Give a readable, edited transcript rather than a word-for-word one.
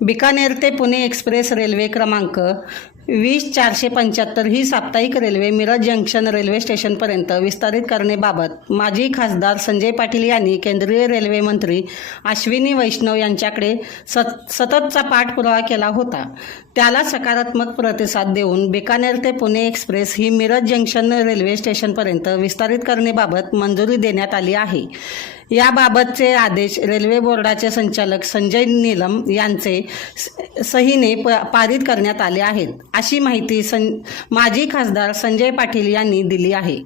बिकानेर ते Pune express railway क्रमांक 20475 ही साप्ताहिक रेल्वे मिरज जंक्शन रेल्वे स्टेशनपर्यंत विस्तारित करण्याबाबत माजी खासदार संजय पाटील यांनी केंद्रीय रेल्वे मंत्री अश्विनी वैष्णव यांच्याकडे सततचा पाठपुरावा केला होता. त्याला सकारात्मक प्रतिसाद देऊन बिकानेर ते पुणे एक्सप्रेस ही मिरज जंक्शन रेल्वे स्टेशनपर्यंत विस्तारित करण्याबाबत मंजुरी देण्यात आली आहे. याबाबतचे आदेश रेल्वे बोर्डाचे संचालक संजय नीलम यांचे सहीने पारित करण्यात आले आहेत, अशी माहिती माजी खासदार संजय पाटील यांनी दिली आहे.